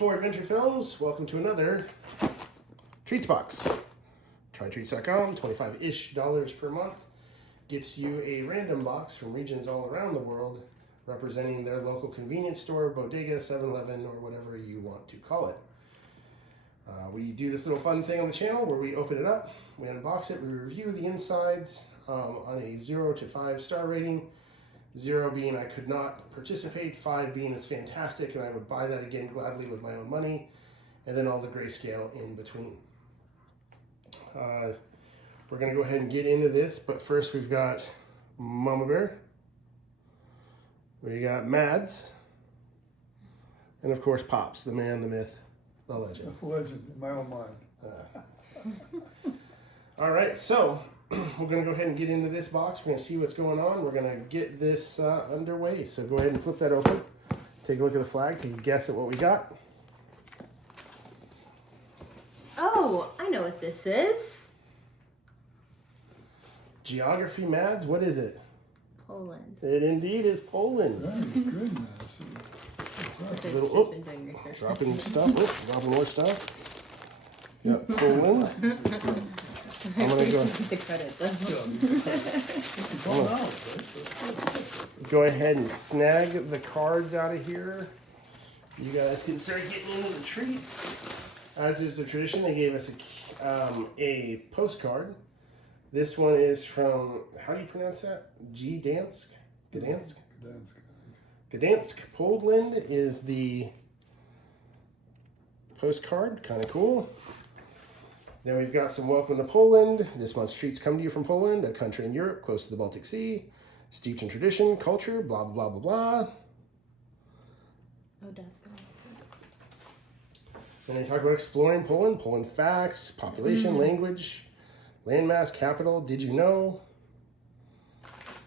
D4 Adventure Films. Welcome to another Treats box. TryTreats.com, $25-ish per month. Gets you a random box from regions all around the world representing their local convenience store, bodega, 7-Eleven, or whatever you want to call it. We do this little fun thing on the channel where we open it up, we unbox it, we review the insides on a 0 to 5 star rating. 0 being I could not participate, 5 being it's fantastic and I would buy that again gladly with my own money, and then all the grayscale in between. We're going to go ahead and get into this, but first we've got Mama Bear, we got Mads, and of course Pops, the man, the myth, the legend. The legend in my own mind. All right, so we're going to go ahead and get into this box. We're going to see what's going on. We're going to get this underway. So go ahead and flip that open. Take a look at the flag. Take a guess at what we got. Oh, I know what this is. Geography, Mads. What is it? Poland. It indeed is Poland. Very good, man. I've Little- just been doing research. Dropping stuff. Dropping more stuff. Yep, Poland. I'm going to go. The credit though. Go ahead and snag the cards out of here. You guys can start getting into the treats. As is the tradition, they gave us a postcard. This one is from, how do you pronounce that? Gdansk? Gdansk? Gdansk. Gdansk, Poland is the postcard. Kind of cool. Then we've got some welcome to Poland. This month's treats come to you from Poland, a country in Europe close to the Baltic Sea, steeped in tradition, culture, blah, blah, blah, blah, blah. Oh, Dad's going. Then they talk about exploring Poland, Poland facts, population, language, landmass, capital, did you know?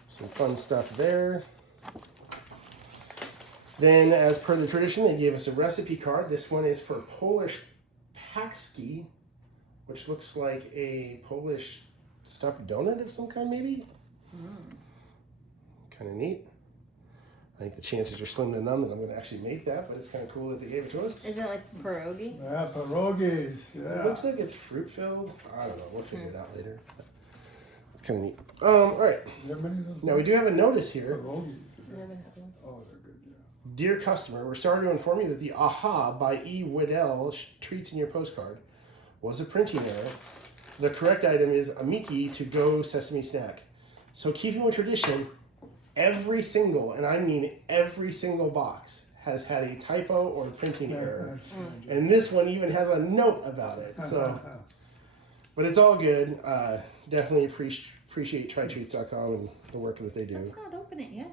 Some fun stuff there. Then, as per the tradition, they gave us a recipe card. This one is for Polish paczki, which looks like a Polish stuffed donut of some kind, maybe? Kind of neat. I think the chances are slim to none that I'm going to actually make that, but it's kind of cool that they gave it to us. Is it like pierogi? Yeah, pierogies. It Yeah. looks like it's fruit-filled. I don't know. We'll figure it out later. It's kind of neat. All right. You have many of those? Now, we do have a notice here. Pierogies. I haven't had one. Oh, they're good, yeah. Dear customer, we're sorry to inform you that the Aha by E. Waddell treats in your postcard was a printing error. The correct item is a Mickey to go sesame snack. So keeping with tradition, every single, and I mean every single box has had a typo or a printing error. That's strange. And this one even has a note about it. So, but it's all good. Definitely appreciate TryTreats.com and the work that they do. Let's not open it yet.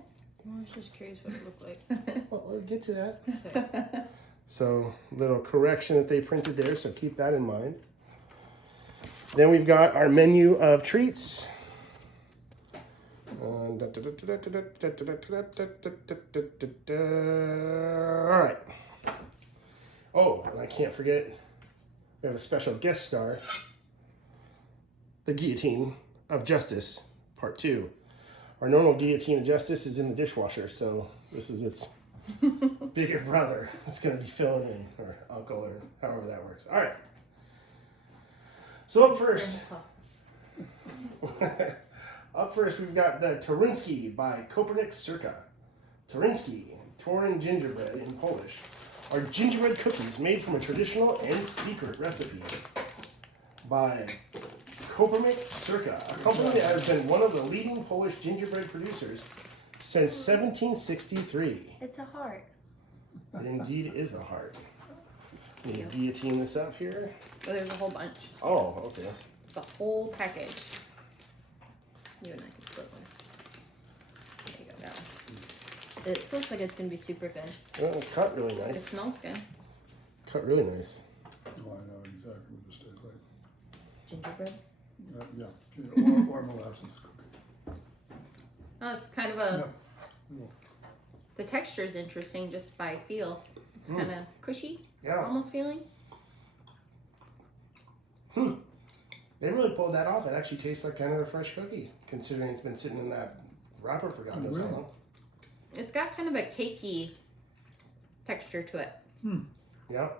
I was just curious what it looked like. Well, we'll get to that. So, So, little correction that they printed there, so keep that in mind. Then we've got our menu of treats. All right. Oh, and I can't forget, we have a special guest star, the Guillotine of Justice, Part 2. Our normal Guillotine of Justice is in the dishwasher, so this is its bigger brother that's going to be filling in, or uncle, or however that works. All right. So up first, we've got the Terinsky by Kopernik Circa. Terinsky, Torin gingerbread in Polish, are gingerbread cookies made from a traditional and secret recipe by Kopernik Circa, a company that has been one of the leading Polish gingerbread producers since 1763. it's a heart. It indeed is a heart. Need to guillotine this up here. Oh, there's a whole bunch. Oh, okay. It's a whole package. You and I can split one. There you go. It looks like it's going to be super good. Well, it cut really It nice. smells good. Cut really nice. Oh, I know exactly what this tastes like. Gingerbread. Yeah. Or molasses cookie. Oh, it's kind of a... Yeah. The texture is interesting just by feel. It's kind of cushy, Yeah. almost feeling. They really pulled that off. It actually tastes like kind of a fresh cookie, considering it's been sitting in that wrapper for God knows how long. It's got kind of a cakey texture to it. Yep.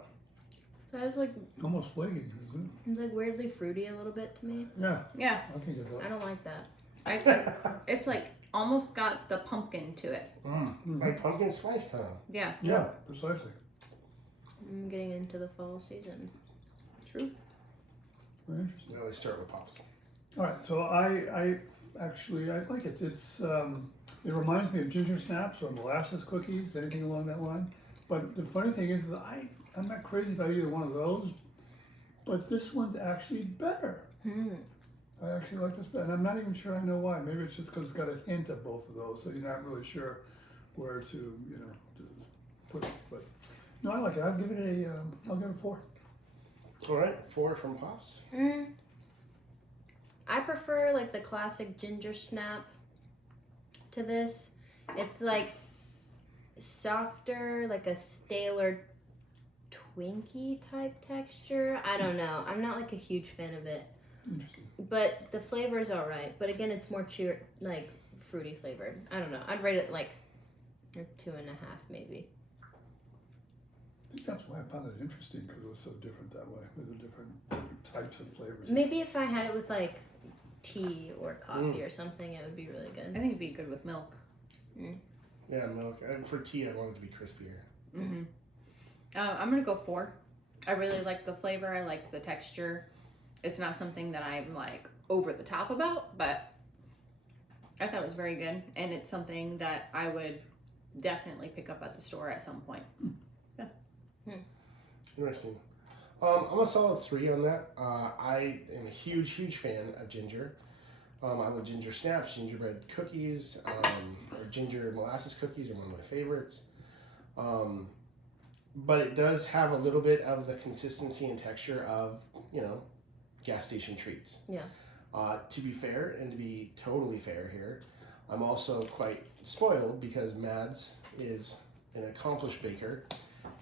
So it's like Almost flaky, isn't it's like weirdly fruity a little bit to me. it? Yeah, Yeah, I can get I that. don't like that. it's like almost got the pumpkin to it. Like pumpkin spice kind of. Yeah. Yeah, precisely. I'm getting into the fall season. True. Very interesting. We always start with pops. All right, so I actually I like it. It's it reminds me of ginger snaps or molasses cookies, anything along that line. But the funny thing is that I'm not crazy about either one of those, but this one's actually better. I actually like this better, and I'm not even sure I know why. Maybe it's just because it's got a hint of both of those, so you're not really sure where to to put it. But no, I like it. I'll give it a 4. All right, 4 from pops. I prefer like the classic ginger snap to this. It's like softer, like a staler Twinkie type texture. I don't know. I'm not like a huge fan of it. Interesting. But the flavor is alright. But again, it's more like fruity flavored. I don't know. I'd rate it like a 2.5 maybe. I think that's why I found it interesting, because it was so different that way. There were different types of flavors. Maybe if I had it with like tea or coffee or something, it would be really I good. think it'd be good with milk. Yeah, milk. For tea, I want it to be crispier. Mm-hmm. I'm gonna go 4. I really liked the flavor. I liked the texture. It's not something that I'm like over the top about, but I thought it was very good, and it's something that I would definitely pick up at the store at some point. Interesting. I'm a solid 3 on that. I am a huge fan of ginger. I love ginger snaps, gingerbread cookies, or ginger molasses cookies are one of my favorites. But it does have a little bit of the consistency and texture of, gas station treats. Yeah. To be fair, and to be totally fair here, I'm also quite spoiled because Mads is an accomplished baker,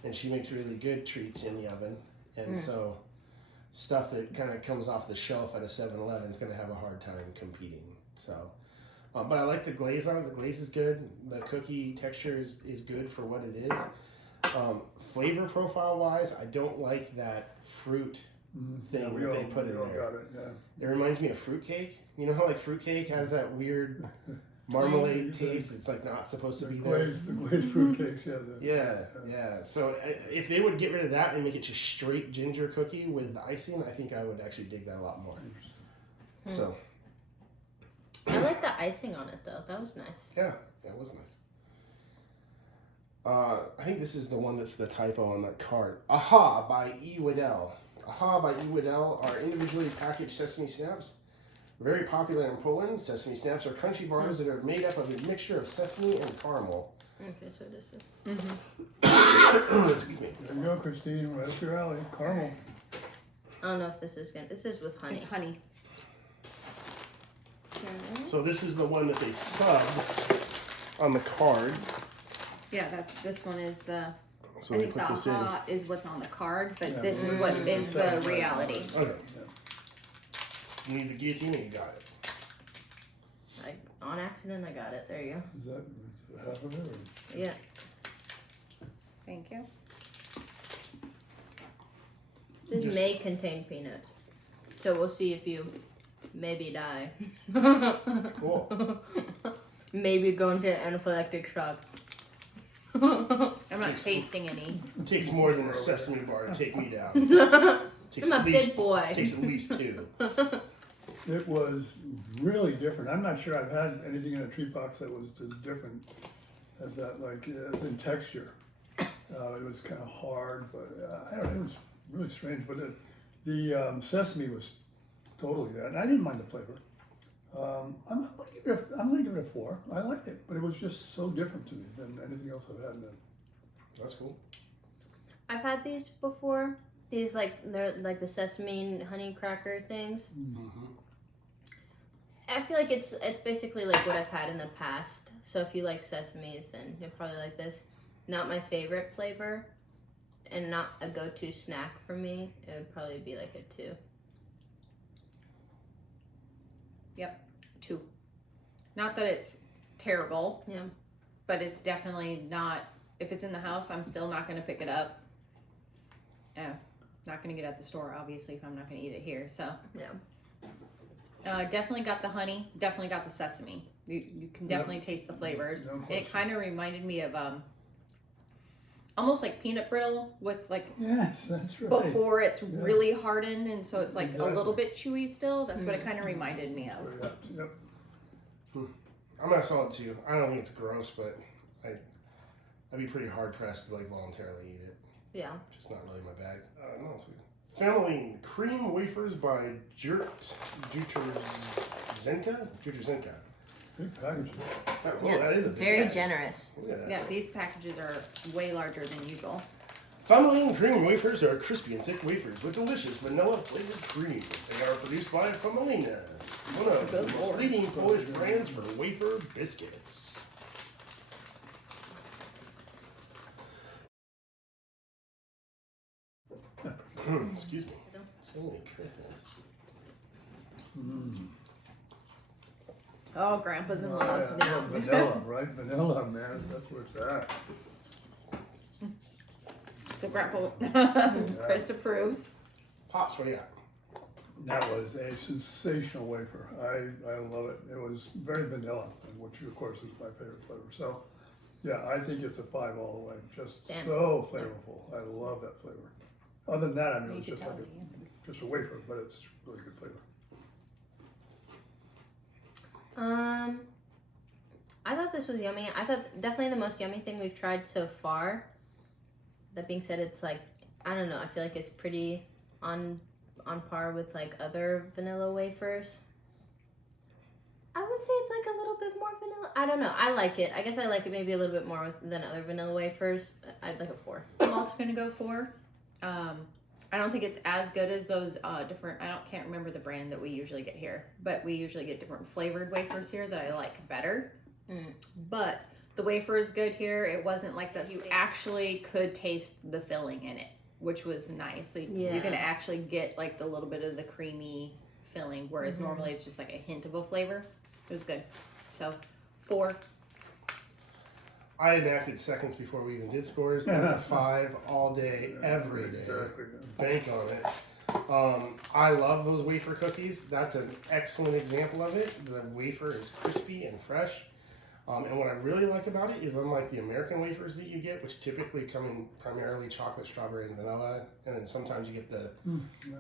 and she makes really good treats in the oven. And so stuff that kind of comes off the shelf at a 7-Eleven is going to have a hard time competing. So, but I like the glaze on it. The glaze is good. The cookie texture is good for what it is. Flavor profile wise, I don't like that fruit thing Yeah, that they put in we all there. got it, yeah. It reminds me of fruitcake. You know how like fruitcake has that weird marmalade taste? It's like not supposed to be there. The glazed fruitcakes, Yeah. So if they would get rid of that and make it just straight ginger cookie with the icing, I think I would actually dig that a lot more. Interesting. So I like the icing on it though. That was nice. yeah, that was nice. I think this is the one that's the typo on that card. Aha by E. Waddell. Aha by E. Waddell are individually packaged sesame snaps. Very popular in Poland. Sesame snaps are crunchy bars that are made up of a mixture of sesame and caramel. Okay, so this is. Excuse me. There you go, Christine. Right up your alley. Caramel. I don't know if this is good. This is with honey. It's honey. So this is the one that they subbed on the card. Yeah, this one is the. So I they think the put this in. aha is what's on the card, but Yeah, this is but what it's is the separate. reality. Okay. You need the guillotine and you got it. On accident, I got it. There you go. Is that half of it? Or? Yeah. Thank you. This Just- may contain peanuts. So we'll see if you maybe die. Cool. Maybe go into anaphylactic shock. I'm not tasting any. It takes more than a sesame bar to take me down. Takes I'm a big boy. Takes at least 2. It was really different. I'm not sure I've had anything in a treat box that was as different as that, like as in texture. It was kind of hard, but I don't know, it was really strange. But the sesame was totally there, and I didn't mind the flavor. I'm gonna give it a 4. I liked it, but it was just so different to me than anything else I've had in it. That's cool. I've had these before. These they're like the sesame and honey cracker things. Mm-hmm. I feel like it's basically like what I've had in the past. So if you like sesames, then you'll probably like this. Not my favorite flavor, and not a go-to snack for me. It would probably be like a 2. Yep, 2. Not that it's terrible, Yeah. but it's definitely not. If it's in the house, I'm still not going to pick it up. Not gonna get at the store, obviously, if I'm not gonna eat it here. So Yeah. definitely got the honey. Definitely got the sesame. You can definitely taste the flavors. No And it question. kind of reminded me of almost like peanut brittle with like Yes, that's right. before it's really hardened, and so it's like a little Exactly. bit chewy still. That's what it kind of reminded me of. Yep. Yep. I'm gonna solid 2. I don't think it's gross, but I'd be pretty hard pressed to like voluntarily eat it. Yeah. Just not really my bag. No, it's good. Family cream wafers by Juterzenka. Big package. Oh, that is a big Very package. generous. Look at that. Yeah, these packages are way larger than usual. Family cream wafers are crispy and thick wafers with delicious vanilla flavored cream. They are produced by Familina, one of the most leading Polish brands for wafer biscuits. Excuse me. Holy Christmas. Oh, Grandpa's in Oh, love. yeah. Well, vanilla, right? Vanilla, man. That's where it's at. So Grandpa, Chris approves. Pops, what do you got? That was a sensational wafer. I love it. It was very vanilla, which of course is my favorite flavor. So, yeah, I think it's a 5 all the way. Just Damn. so flavorful. I love that flavor. Other than that, I mean, You it's could just tell like the answer. just a wafer, but it's really good flavor. I thought this was yummy. I thought definitely the most yummy thing we've tried so far. That being said, it's like, I don't know, I feel like it's pretty on par with like other vanilla wafers. I would say it's like a little bit more vanilla. I don't know. I like it. I guess I like it maybe a little bit more than other vanilla wafers. I'd like a 4. I'm also gonna go 4. I don't think it's as good as those different. Can't remember the brand that we usually get here, but we usually get different flavored wafers here that I like better. But the wafer is good here. It wasn't like that. You actually could taste the filling in it, which was nice. So you're gonna actually get like the little bit of the creamy filling, whereas normally it's just like a hint of a flavor. It was good. So 4. I enacted seconds before we even did scores. That's a 5 all day, every day. Exactly. Bank on it. I love those wafer cookies. That's an excellent example of it. The wafer is crispy and fresh. And what I really like about it is, unlike the American wafers that you get, which typically come in primarily chocolate, strawberry, and vanilla, and then sometimes you get the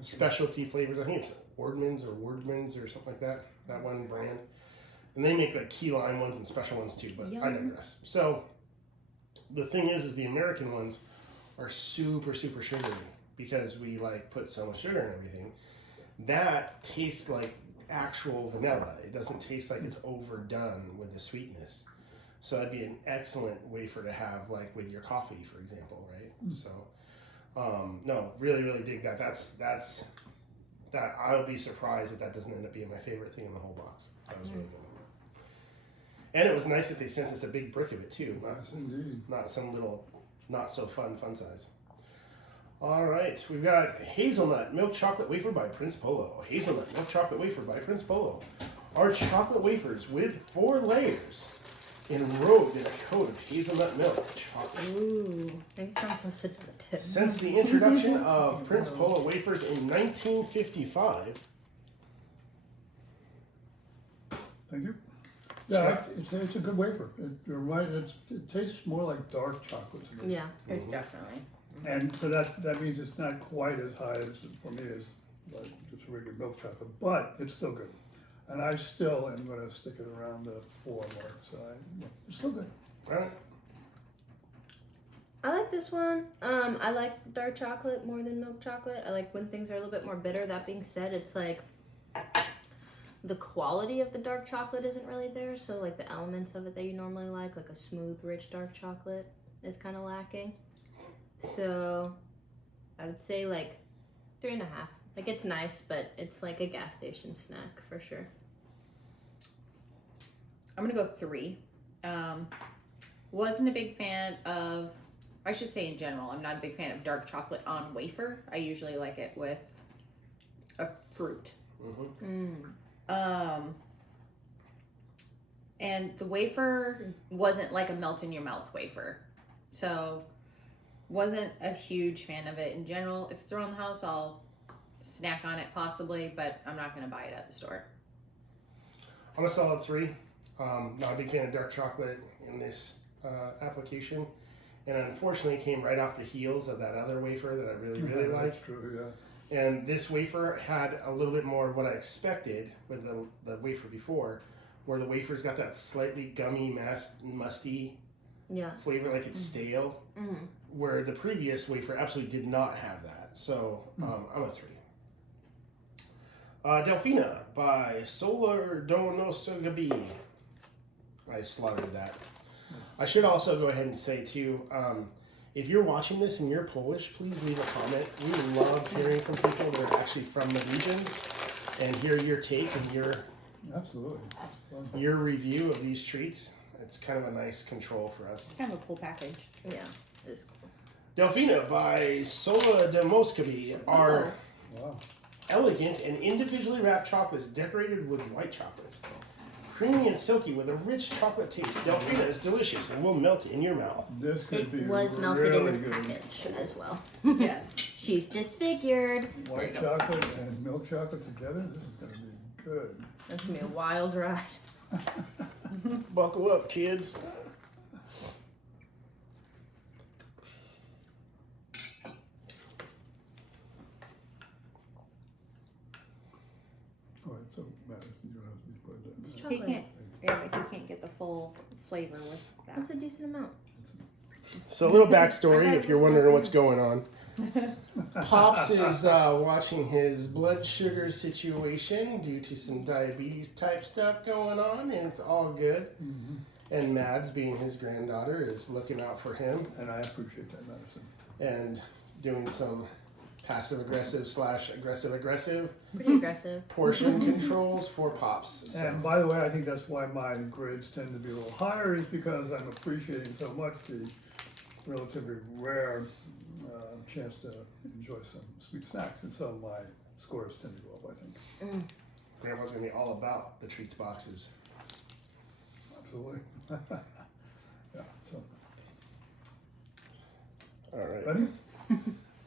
specialty flavors. I think it's Wardmans or something like that. That one brand. And they make like key lime ones and special ones too, but I digress. So the thing is the American ones are super, super sugary because we like put so much sugar in everything. That tastes like actual vanilla. It doesn't taste like it's overdone with the sweetness. So that'd be an excellent wafer to have like with your coffee, for example, right? So no, really, really dig that. That's that. I would be surprised if that doesn't end up being my favorite thing in the whole box. That was really good. And it was nice that they sent us a big brick of it too, Yes, indeed. not some little, not so fun size. All right, we've got hazelnut milk chocolate wafer by Prince Polo. Hazelnut milk chocolate wafer by Prince Polo are chocolate wafers with 4 layers, enrobed in a coat of hazelnut milk chocolate. Ooh, they sound so seductive. Since the introduction of Prince Polo wafers in 1955. Thank you. Yeah, it's a good wafer. You're right. It tastes more like dark chocolate to me. Yeah. It's definitely. And so that means it's not quite as high as for me as like just regular milk chocolate, but it's still good. And I still am going to stick it around the 4 mark. So it's still good. All right. I like this one. I like dark chocolate more than milk chocolate. I like when things are a little bit more bitter. That being said, it's like the quality of the dark chocolate isn't really there. So like the elements of it that you normally like a smooth, rich dark chocolate, is kind of lacking. So I would say like 3.5. Like it's nice, but it's like a gas station snack for sure. I'm gonna go 3. Wasn't a big fan of, I should say in general, I'm not a big fan of dark chocolate on wafer. I usually like it with a fruit. And the wafer wasn't like a melt in your mouth wafer. So Wasn't a huge fan of it in general. If it's around the house, I'll snack on it possibly, but I'm not going to buy it at the store. I'm a solid 3. Not a big fan of dark chocolate in this application. And unfortunately, it came right off the heels of that other wafer that I really, really liked. That's true, yeah. And this wafer had a little bit more of what I expected with the wafer before, where the wafer's got that slightly gummy, musty flavor, like it's stale. Mm-hmm. Where the previous wafer absolutely did not have that. So I'm a 3. Delfina by Solar Donosogabi. I slaughtered that. I should also go ahead and say too, if you're watching this and you're Polish, please leave a comment. We love hearing from people that are actually from the regions and hear your take and Absolutely. That's fun. your review of these treats. It's kind of a nice control for us. It's kind of a cool package. Yeah, it is cool. Delfina by Sola de Moscovy are Wow. elegant and individually wrapped chocolates decorated with white chocolates. Creamy and silky with a rich chocolate taste. Delfina is delicious and will melt in your mouth. This could be It was melted really in the good. package as well. Yes. She's disfigured. White chocolate and milk chocolate together, this is going to be good. That's gonna be a wild ride. Buckle up, kids. Oh, it's so bad. You don't have to be put that. It's He chocolate. can't. Yeah, but he can't get the full flavor with that. That's a decent amount. So a little backstory if you're wondering what's going on. Pops is watching his blood sugar situation due to some diabetes type stuff going on, and it's all good. Mm-hmm. And Mads, being his granddaughter, is looking out for him And I appreciate that medicine. and doing some passive aggressive / aggressive Pretty aggressive. portion controls for Pops. So. And by the way, I think that's why my grades tend to be a little higher, is because I'm appreciating so much the relatively rare chance to enjoy some sweet snacks, and so my scores tend to go up, I think. Grandma's gonna be all about the treats boxes. Absolutely. Yeah, so, All right. ready?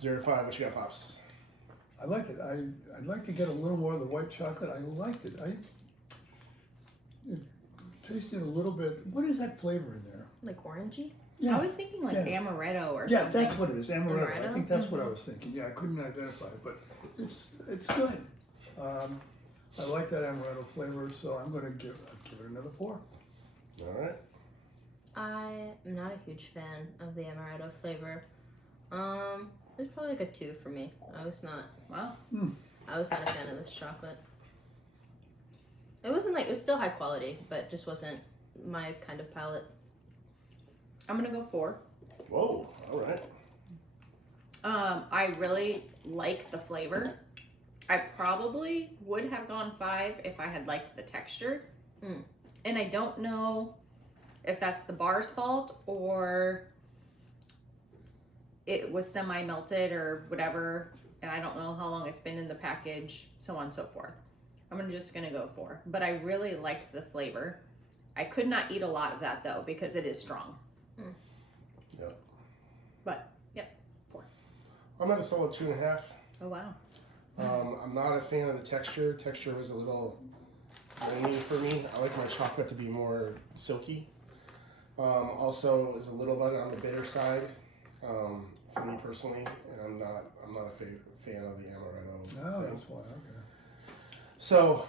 0 to 5. What you got, Pops? I like it. I'd like to get a little more of the white chocolate. I liked it. It tasted a little bit. What is that flavor in there? Like orangey? Yeah, I was thinking like Yeah. amaretto or yeah, something. that's what it is. Amaretto. I Amaretto? think that's what I was thinking. Yeah, I couldn't identify it, but it's good. I like that amaretto flavor, so I'm going to give it another 4. All right. I am not a huge fan of the amaretto flavor. It's probably like a 2 for me. I was not Wow. a fan of this chocolate. It wasn't like, it was still high quality, but just wasn't my kind of palate. I'm gonna go 4. Whoa. All right. I really like the flavor. I probably would have gone 5 if I had liked the texture. And I don't know if that's the bar's fault or it was semi-melted or whatever, and I don't know how long it's been in the package, so on and so forth. I'm just gonna go 4. But I really liked the flavor. I could not eat a lot of that though because it is strong. Yep. But yep, 4. I'm at a solid 2.5. Oh wow. I'm not a fan of the texture. Texture was a little grainy for me. I like my chocolate to be more silky. Also, is a little bit on the bitter side for me personally, and I'm not a fan of the amaretto. Oh, thing. that's why. Okay. So,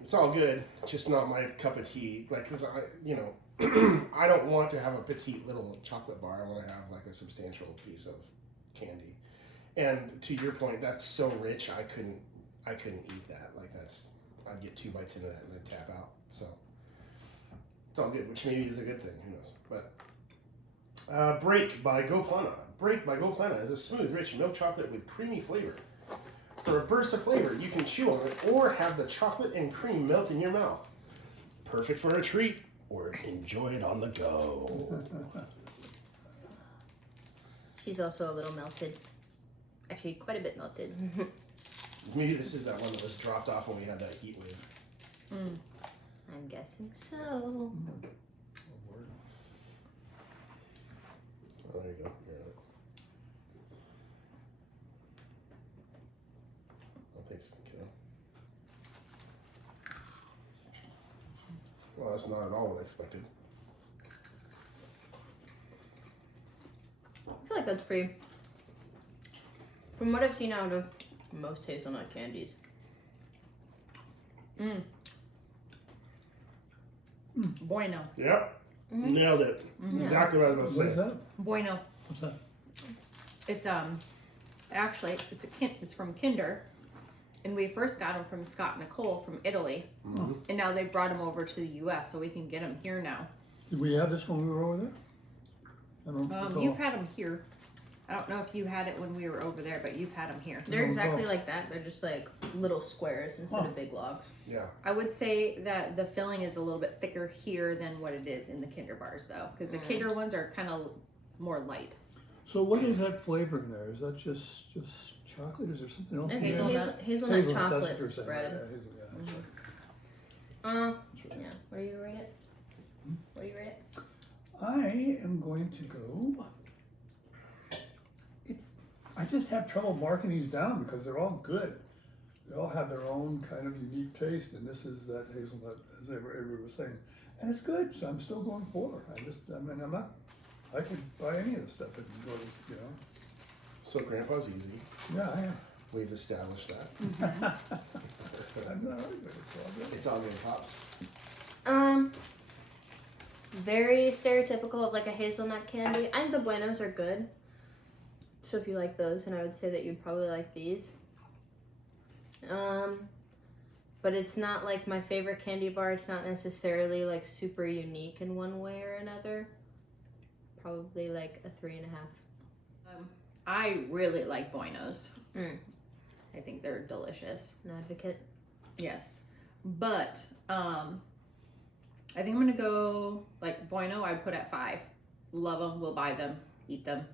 it's all good. It's just not my cup of tea. Like, 'cause I don't want to have a petite little chocolate bar. I want to have like a substantial piece of candy. And to your point, that's so rich. I couldn't eat that. Like I'd get 2 bites into that and I'd tap out. So it's all good, which maybe is a good thing. Who knows? But Break by Goplana. Break by Goplana is a smooth, rich milk chocolate with creamy flavor. For a burst of flavor, you can chew on it or have the chocolate and cream melt in your mouth. Perfect for a treat or enjoy it on the go. She's also a little melted. Actually, quite a bit melted. Maybe this is that one that was dropped off when we had that heat wave. I'm guessing so. Oh, there you go. Yeah. Well, that's not at all what I expected. I feel like that's pretty. From what I've seen out of most hazelnut candies. Bueno. Yep. Mm-hmm. Nailed it. Exactly what I was What going is to say. that? Bueno. What's that? It's actually it's from Kinder, and we first got them from Scott and Nicole from Italy, and now they've brought them over to the U.S. so we can get them here now. Did we have this when we were over there? I don't recall. You've had them here. I don't know if you had it when we were over there, but you've had them here. They're exactly like that. They're just like little squares instead of big logs. Yeah. I would say that the filling is a little bit thicker here than what it is in the Kinder bars, though, because the Kinder ones are kind of more light. So what is that flavor in there? Is that just chocolate? Is there something else in there? Hazelnut that's what chocolate you're saying, spread. right? Yeah, hazelnut, yeah, that's right. That's right. Yeah. What do you rate it? What do you rate it? I am going to go. I just have trouble marking these down because they're all good. They all have their own kind of unique taste, and this is that hazelnut, as everybody was saying, and it's good. So I'm still going 4. I'm not. I could buy any of the stuff and go, you know. So Grandpa's easy. Yeah, I am. We've established that. I'm not right, but it's all good. It's all good, Pops. Very stereotypical of like a hazelnut candy. I think the Buenos are good. So if you like those, and I would say that you'd probably like these. But it's not like my favorite candy bar. It's not necessarily like super unique in one way or another. Probably like a 3.5. I really like Buenos. I think they're delicious. An advocate. Yes, but I think I'm gonna go like Bueno. I'd put at 5. Love them. We'll buy them. Eat them.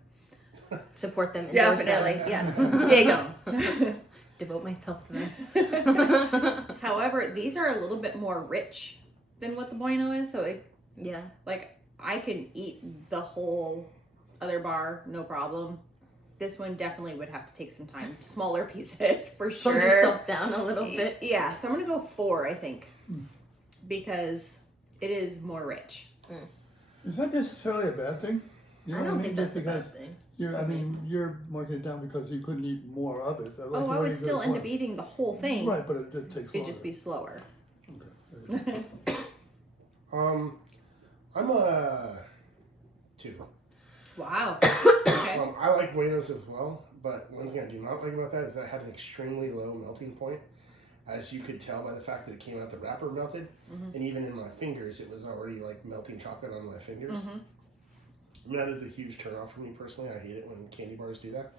Support them. endorse them. Definitely. Yes. Dig them. Devote myself to them. However, these are a little bit more rich than what the Bueno is. So Yeah. like I can eat the whole other bar, no problem. This one definitely would have to take some time. Smaller pieces for Slow sure. yourself down a little bit. Yeah, so I'm gonna go 4, I think, because it is more rich. Is that necessarily a bad thing? You know I what don't mean? think that's a Because bad thing. you're marking it down because you couldn't eat more of it. Oh, I would still end up eating the whole thing. Right, but it takes longer. It'd just be slower. Okay. I'm a 2. Wow. Okay. I like Buenos as well, but one thing I do not like about that is that it had an extremely low melting point. As you could tell by the fact that it came out the wrapper melted, and even in my fingers, it was already like melting chocolate on my fingers. I mean, that is a huge turnoff for me personally. I hate it when candy bars do that.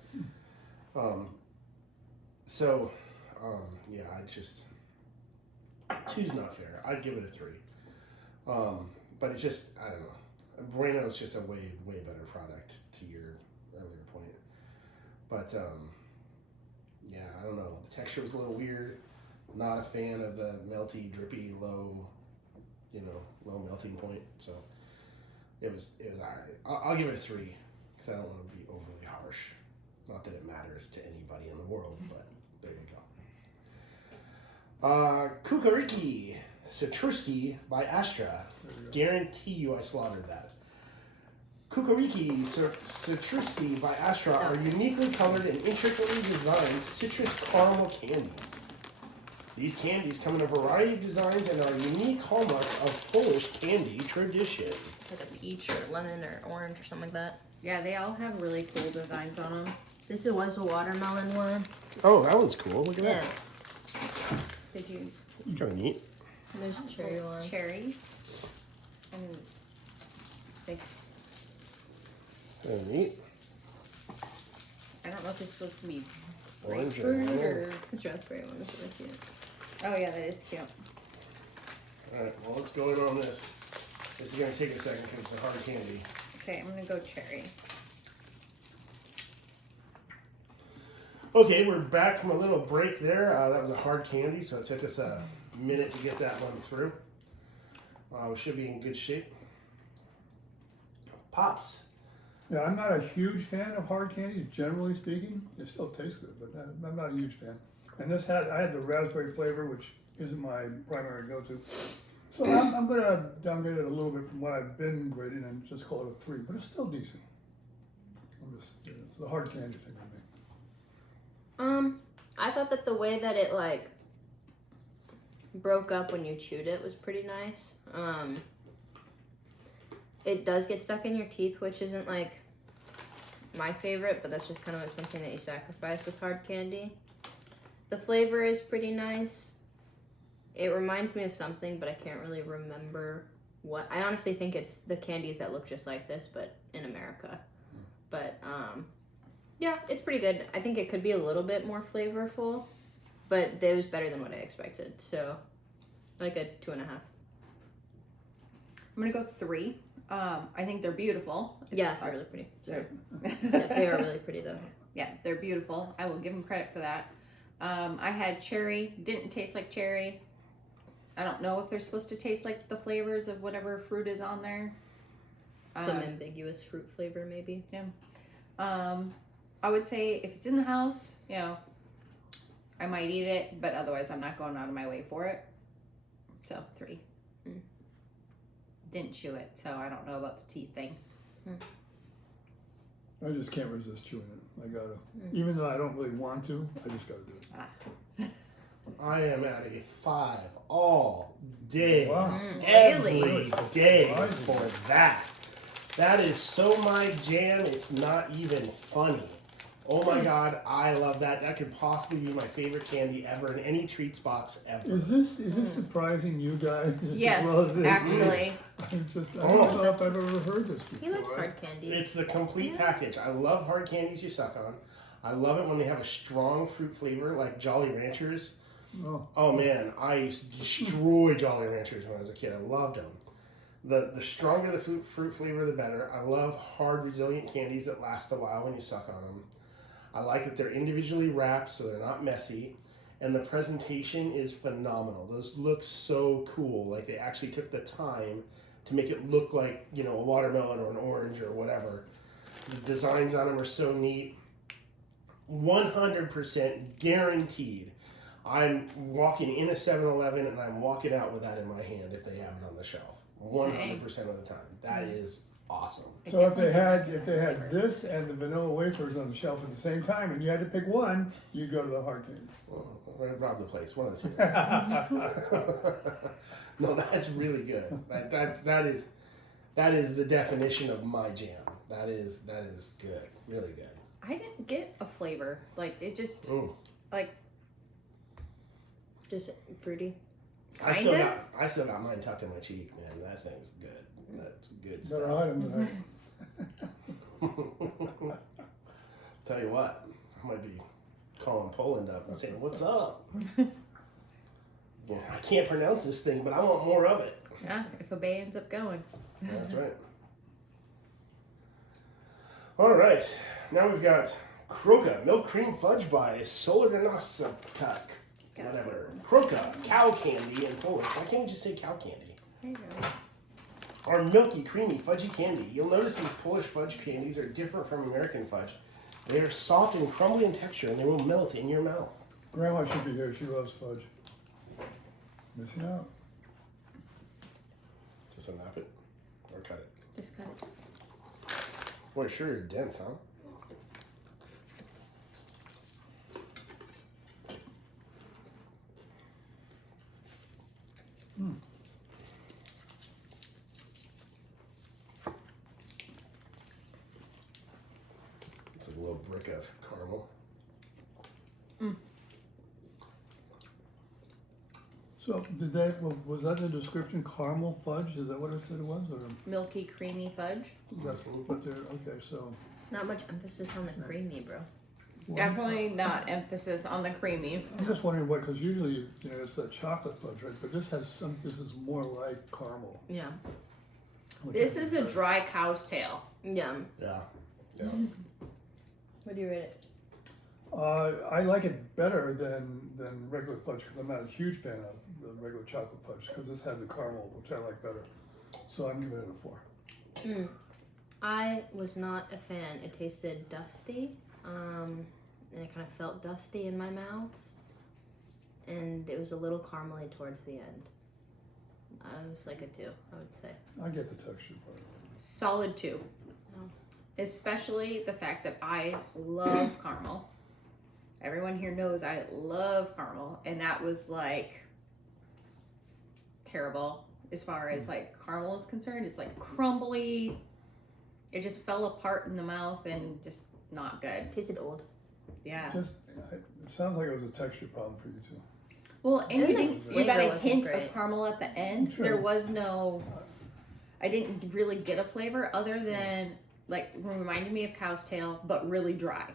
Yeah, I just 2's not fair. I'd give it a 3. But it's just, I don't know. Bueno is just a way better product to your earlier point. But yeah, I don't know. The texture was a little weird. Not a fan of the melty, drippy, low melting point. So it was alright. I'll give it a 3 because I don't want to be overly harsh. Not that it matters to anybody in the world, but there you go. Kukariki Terinsky by Astra. Guarantee you I slaughtered that. Kukariki Terinsky by Astra are uniquely colored and intricately designed citrus caramel candies. These candies come in a variety of designs and are a unique hallmark of Polish candy tradition. Like a peach or lemon or orange or something like that. Yeah, they all have really cool designs on them. This was a watermelon one. Oh, that one's cool. Look at Yeah. that. Did you It's kind of neat. There's a cherry one. cherries? And they, Kind of neat. I don't know if it's supposed to be Orange grapefruit and or. This raspberry one is really cute. Oh yeah, that is cute. Alright, well, let's go in on this. This is going to take a second because it's a hard candy. Okay, I'm gonna go cherry. Okay, we're back from a little break there. That was a hard candy, so it took us a minute to get that one through. We should be in good shape. Pops. Yeah, I'm not a huge fan of hard candies, generally speaking. They still taste good, but I'm not a huge fan. And I had the raspberry flavor, which isn't my primary go-to. So I'm gonna downgrade it a little bit from what I've been grading and just call it a 3, but it's still decent. It's the hard candy thing I mean. I thought that the way that it like broke up when you chewed it was pretty nice. It does get stuck in your teeth, which isn't like my favorite, but that's just kind of something that you sacrifice with hard candy. The flavor is pretty nice. It reminds me of something, but I can't really remember what. I honestly think it's the candies that look just like this, but in America. But yeah, it's pretty good. I think it could be a little bit more flavorful, but it was better than what I expected. So, like a 2.5. I'm gonna go 3. I think they're beautiful. Yeah, they're really pretty. They're, Yeah, they are really pretty though. yeah, they're beautiful. I will give them credit for that. I had cherry. Didn't taste like cherry. I don't know if they're supposed to taste like the flavors of whatever fruit is on there. Some ambiguous fruit flavor, maybe. Yeah. I would say if it's in the house, you know, I might eat it, but otherwise I'm not going out of my way for it. So 3. Didn't chew it, so I don't know about the teeth thing. I just can't resist chewing it. I gotta, even though I don't really want to, I just gotta do it. I am at a 5 all day, Wow. every Really? day for that. That is so my jam. It's not even funny. Oh my god, I love that. That could possibly be my favorite candy ever in any treats box ever. Is this surprising you guys Yes, as well as it? actually. I don't know if I've ever heard this before. He likes hard candy. It's the complete package. I love hard candies you suck on. I love it when they have a strong fruit flavor like Jolly Ranchers. Oh, Oh man, I used to destroy Jolly Ranchers when I was a kid. I loved them. The stronger the fruit flavor, the better. I love hard, resilient candies that last a while when you suck on them. I like that they're individually wrapped so they're not messy. And the presentation is phenomenal. Those look so cool. Like they actually took the time to make it look like, you know, a watermelon or an orange or whatever. The designs on them are so neat. 100% guaranteed. I'm walking in a 7-Eleven and I'm walking out with that in my hand if they have it on the shelf. 100% of the time. That is awesome. so if they had this and the vanilla wafers on the shelf at the same time, and you had to pick one, you'd go to the hard candy. Well, rob the place. One of the two. No, that's really good. That is the definition of my jam. That is good. Really good. I didn't get a flavor. Like it just like Just fruity. I still got mine tucked in my cheek, man. That thing's good. That's good Better stuff. hide them tonight. Tell you what, I might be calling Poland up and saying, "What's up?" Yeah, I can't pronounce this thing, but I want more of it. yeah, if a bay ends up going. That's right. All right, now we've got Croco milk cream fudge by Solidarnostek. Whatever. Croco, cow candy in Polish. Why can't you just say cow candy? There you go. Or milky, creamy, fudgy candy. You'll notice these Polish fudge candies are different from American fudge. They are soft and crumbly in texture, and they will melt in your mouth. Grandma should be here. She loves fudge. Missing out. Just unnap it or cut it. Just cut it. Boy, it sure is dense, huh? It's a little brick of caramel. So was that in the description? Caramel fudge? Is that what it said it was? Or Milky, creamy fudge. that's what they're okay? So Not much emphasis on the creamy, bro. Definitely not emphasis on the creamy. I'm just wondering what, because usually it's that chocolate fudge, right? But this has some. This is more like caramel. Yeah. which This I is think a dry cow's tail. Yeah. Yeah. Yeah. What do you rate it? I like it better than regular fudge because I'm not a huge fan of the regular chocolate fudge because this had the caramel, which I like better. So I'm giving it a 4. I was not a fan. It tasted dusty, and it kind of felt dusty in my mouth, and it was a little caramely towards the end. I was like a 2, I would say. I get the texture part. Solid 2. Oh. Especially the fact that I love caramel. Everyone here knows I love caramel, and that was like terrible as far as like caramel is concerned. It's like crumbly. It just fell apart in the mouth and just not good. Tasted old. Yeah. It sounds like it was a texture problem for you too. Well, and And you the didn't. You flavor got a wasn't hint great. of caramel at the end. True. There was no. I didn't really get a flavor other than like reminded me of cow's tail, but really dry.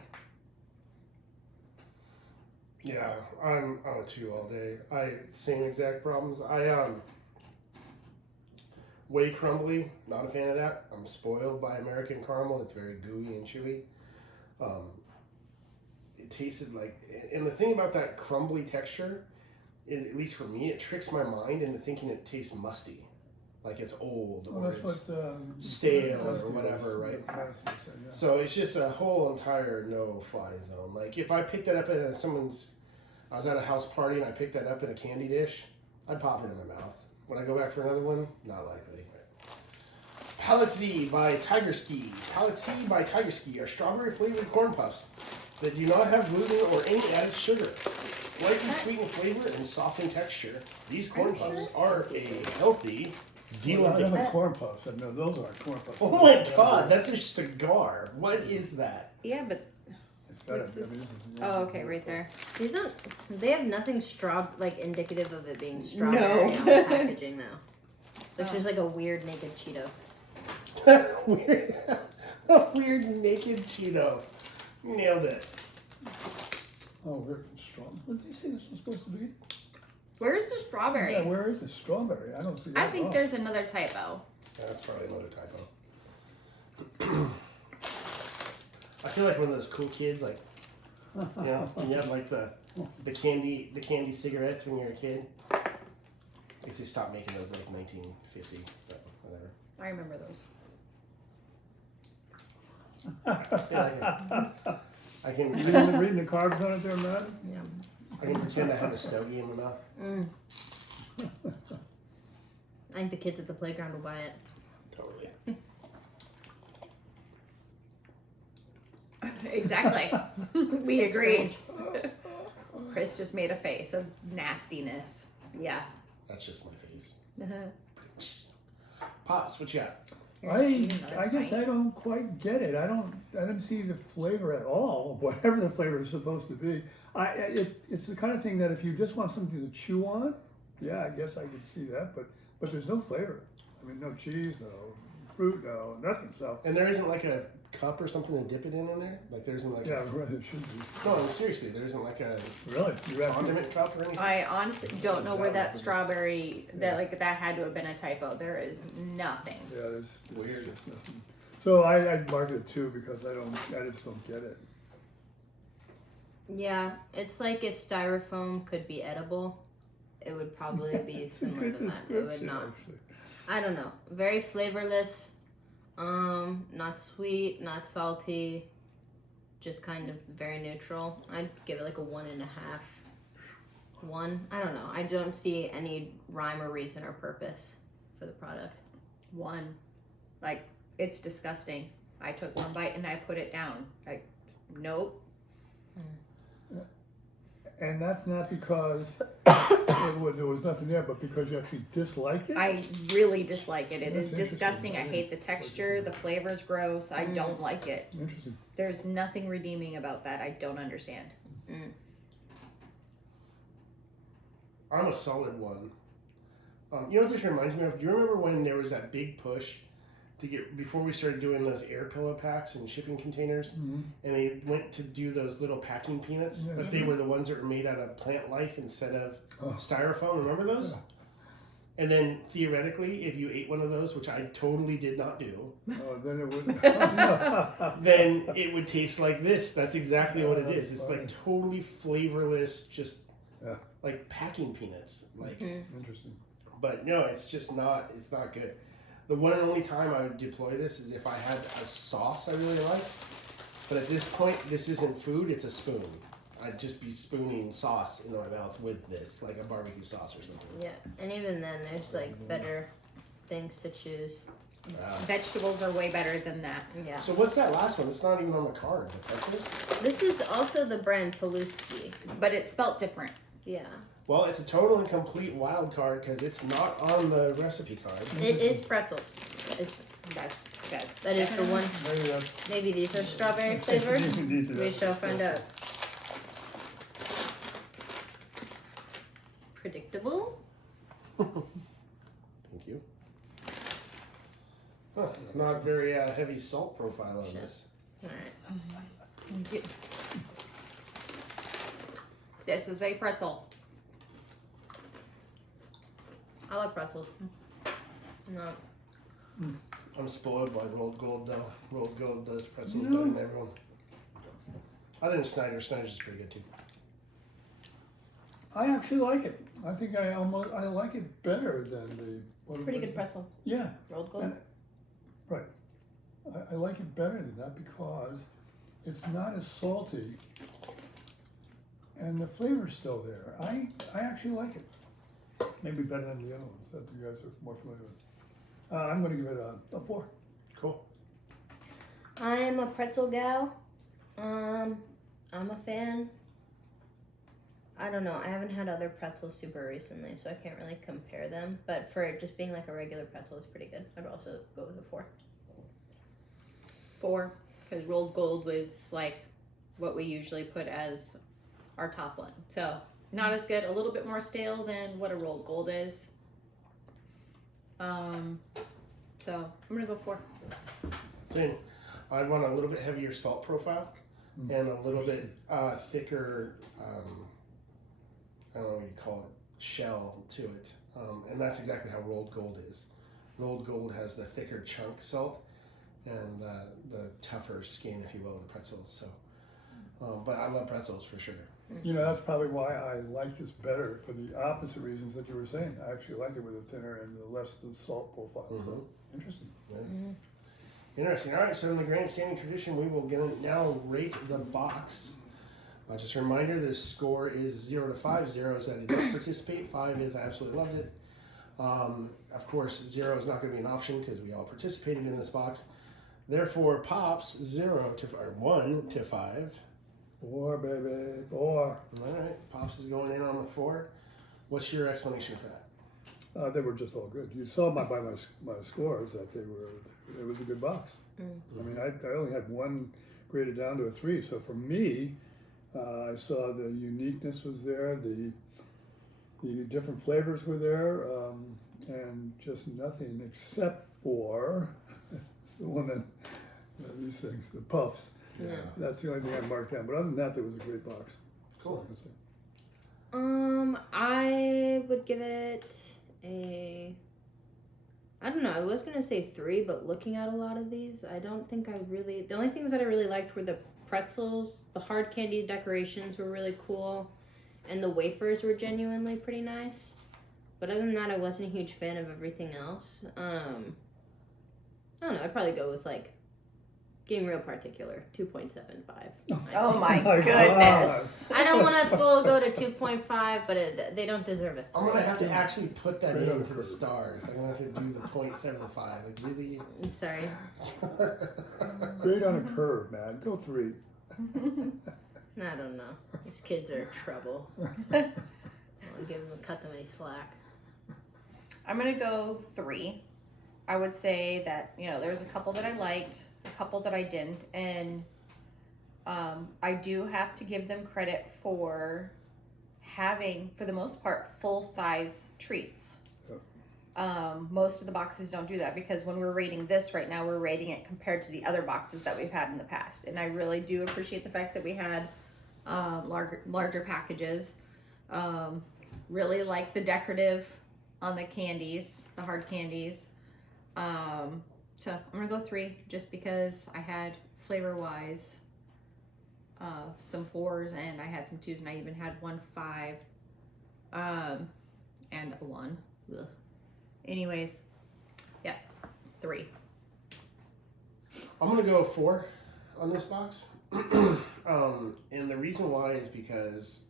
Yeah, I'm a 2 all day. Same exact problems. Way crumbly, not a fan of that. I'm spoiled by American caramel. It's very gooey and chewy. It tasted like, and the thing about that crumbly texture is, at least for me, it tricks my mind into thinking it tastes musty, like it's old Well, or that's it's what stale or Dusty whatever, was- right? Madison said, yeah. So it's just a whole entire no-fly zone. Like if I picked that up at I was at a house party and I picked that up in a candy dish, I'd pop it in my mouth. Would I go back for another one? Not likely. Palaxy by Terinsky. Palaxy by Terinsky are strawberry flavored corn puffs that do not have gluten or any added sugar. Lightly sweet in flavor and soft in texture, these corn puffs are a healthy Well, I deal. know corn puffs. I know those aren't corn puffs. Oh my god, that's a cigar. What is that? Yeah, but It's better. What's this? I mean, this is, oh, okay, right there. These don't. They have nothing like indicative of it being strawberry No. on the packaging though. Looks just like a weird naked Cheeto. Weird, a weird naked Cheeto. Nailed it. Oh, we're strong. What did you say this was supposed to be? Where's the strawberry? Yeah, where is the strawberry? I don't see that. I at think all. there's another typo. That's probably another typo. I feel like one of those cool kids, like you know, when you have like the candy cigarettes when you're a kid. I guess they stopped making those in like 1950, but whatever. I remember those. Yeah, I can Reading the carbs on it there, Matt? I can pretend I have a stogie in my mouth. I think the kids at the playground will buy it. Totally. Exactly. We agree. Chris just made a face of nastiness. Yeah. That's just my face. Uh-huh. Pops, what you got? I guess I don't quite get it. I didn't see the flavor at all, whatever the flavor is supposed to be. It's the kind of thing that if you just want something to chew on, yeah, I guess I could see that, but there's no flavor. I mean, no cheese, no fruit, no nothing. So And there isn't like a cup or something to dip it in there? Like there isn't like yeah, right, it should be. No, seriously, there isn't like a Really, you have condiment cup or anything? I honestly don't know where that strawberry that had to have been a typo. There is nothing. Yeah, there's Weird. just nothing. So I'd mark it a 2 because I just don't get it. Yeah, it's like if styrofoam could be edible, it would probably be It's a similar good to that. It would description, not. actually. I don't know. Very flavorless. Not sweet, not salty. Just kind of very neutral. I'd give it like a 1.5. 1. I don't know. I don't see any rhyme or reason or purpose for the product. 1. Like, it's disgusting. I took one bite and I put it down. Like, nope. And that's not because there was nothing there, but because you actually disliked it? I really dislike it. It That's is disgusting. I interesting. hate the texture. The flavor's gross. I don't like it. Interesting. There's nothing redeeming about that. I don't understand. I'm a solid 1. You know what this reminds me of? Do you remember when there was that big push to get before we started doing those air pillow packs and shipping containers, and they went to do those little packing peanuts, Yeah, but they were the ones that were made out of plant life instead of Oh. styrofoam. Remember those? Yeah. And then theoretically, if you ate one of those, which I totally did not do, Oh, then it wouldn't. then it would taste like this. That's exactly what it that's is. It's funny. like totally flavorless, just Yeah. like packing peanuts. Like, Interesting. but no, it's just not. It's not good. The one and only time I would deploy this is if I had a sauce I really like. But at this point, this isn't food; it's a spoon. I'd just be spooning sauce into my mouth with this, like a barbecue sauce or something. Yeah, and even then, there's like better things to choose. Vegetables are way better than that. Yeah. So what's that last one? It's not even on the card. The pretzels? This is also the brand Paluski. But it's spelt different. Yeah. Well, it's a total and complete wild card because it's not on the recipe card. It is pretzels. That's good. That is the one. Maybe that's. Maybe these are strawberry flavored. We shall find out. Predictable. Thank you. Huh, not very heavy salt profile on this. Alright. This is a pretzel. I like pretzels. No. I'm spoiled by rolled gold though. Rolled gold does pretzels No. better than everyone. Other than Snyder's is pretty good too. I actually like it. I think I like it better than the. What Pretty was good it? pretzel. Yeah, Rolled gold. and, right. I like it better than that because it's not as salty, and the flavor's still there. I actually like it. Maybe better than the other ones that you guys are more familiar with. I'm going to give it a 4. Cool. I am a pretzel gal. I'm a fan. I don't know. I haven't had other pretzels super recently, so I can't really compare them. But for it just being like a regular pretzel, it's pretty good. I'd also go with a 4. 4, because rolled gold was like what we usually put as our top one. So not as good, a little bit more stale than what a rolled gold is. So I'm gonna go 4. Same. I want a little bit heavier salt profile and a little bit thicker, I don't know what you call it, shell to it. And that's exactly how rolled gold is. Rolled gold has the thicker chunk salt and the tougher skin, if you will, of the pretzels. So, but I love pretzels for sure. You know, that's probably why I like this better for the opposite reasons that you were saying. I actually like it with a thinner and less the salt profile. So interesting. Interesting. All right, so in the grandstanding tradition, we will now rate the box. Just a reminder, the score is 0 to 5. 0 is that I didn't participate. 5 is I absolutely loved it. Of course, 0 is not going to be an option because we all participated in this box. Therefore, Pops 1 to 5. 4, baby, 4. All right, Pops is going in on the 4. What's your explanation for that? They were just all good. You saw by my scores that it was a good box. I mean, I only had one graded down to a 3. So for me, I saw the uniqueness was there, the different flavors were there, and just nothing except for the one that these things, the puffs. Yeah. That's the only thing I marked down. But other than that, there was a great box. Cool. That's it. I would give it I don't know, I was gonna say 3, but looking at a lot of these, I don't think the only things that I really liked were the pretzels, the hard candy decorations were really cool, and the wafers were genuinely pretty nice. But other than that, I wasn't a huge fan of everything else. I don't know, I'd probably go with like, getting real particular, 2.75. Oh my God. goodness. I don't want to full go to 2.5, but they don't deserve a 3. I'm going to have to actually put that Right on into the curve. stars. I'm going to have to do the 0.75. Like, really? I'm sorry. Great on a curve, man. Go 3. I don't know. These kids are trouble. I won't cut them any slack. I'm gonna go 3. I would say that, there's a couple that I liked, a couple that I didn't, and I do have to give them credit for having, for the most part, full-size treats. Most of the boxes don't do that because when we're rating this right now, we're rating it compared to the other boxes that we've had in the past. And I really do appreciate the fact that we had larger packages. Really like the decorative on the candies, the hard candies. So I'm gonna go 3 just because I had flavor-wise some 4s and I had some 2s and I even had 1 5 and a 1. Ugh. Anyways, yeah, 3. I'm going to go 4 on this box. And the reason why is because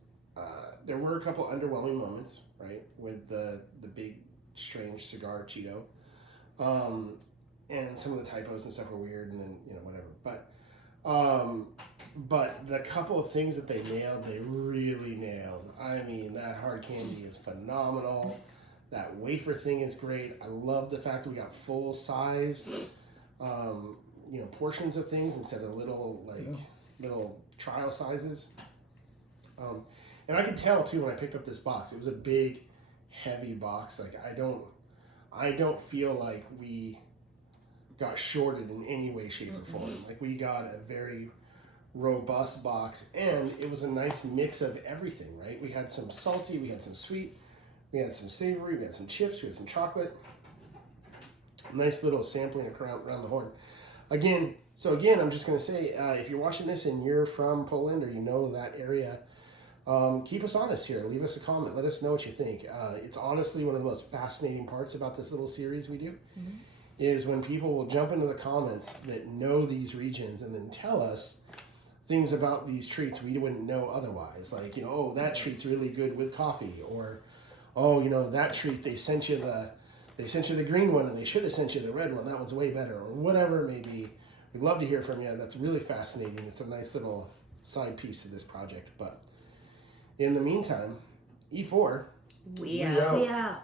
there were a couple underwhelming moments, right, with the big strange cigar Cheeto, and some of the typos and stuff were weird, and then whatever. But the couple of things that they nailed, they really nailed. I mean, that hard candy is phenomenal. That wafer thing is great. I love the fact that we got full size, portions of things instead of little trial sizes. And I could tell too when I picked up this box, it was a big, heavy box. Like I don't feel like we got shorted in any way, shape, or form. Like we got a very robust box, and it was a nice mix of everything, right? We had some salty, we had some sweet, we had some savory, we had some chips, we had some chocolate. Nice little sampling around the horn. Again, I'm just going to say, if you're watching this and you're from Poland or you know that area, keep us honest here. Leave us a comment. Let us know what you think. It's honestly one of the most fascinating parts about this little series we do, is when people will jump into the comments that know these regions and then tell us things about these treats we wouldn't know otherwise. Like, oh, that treat's really good with coffee, or, oh, that treat, they sent you the green one and they should have sent you the red one. That one's way better, or whatever it may be. We'd love to hear from you. That's really fascinating. It's a nice little side piece to this project. But in the meantime, E4, we out.